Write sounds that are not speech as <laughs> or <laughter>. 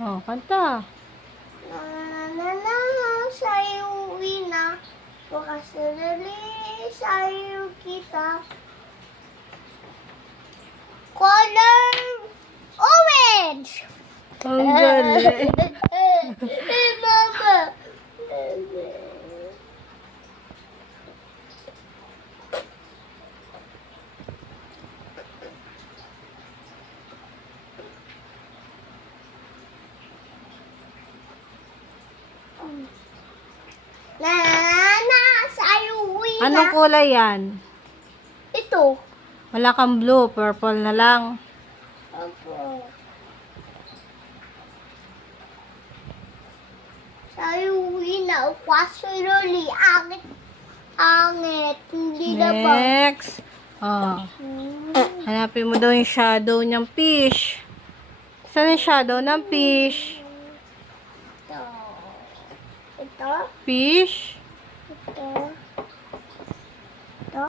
Oh, kanta. Na na na na sa'yo na. Bukas na dali sa'yo kita. Color orange. Ang galing. <laughs> Eh, mama. Na na na sa'yo na. Anong kulay yan? Ito. Wala kang blue, purple na lang. Opo. Sa'yo na. Kaso loli, angit. Angit. Hindi na ba? Next. Oh, Hmm. hanapin mo daw yung shadow niyang fish. Saan yung shadow ng fish? Ito. Ito. Fish?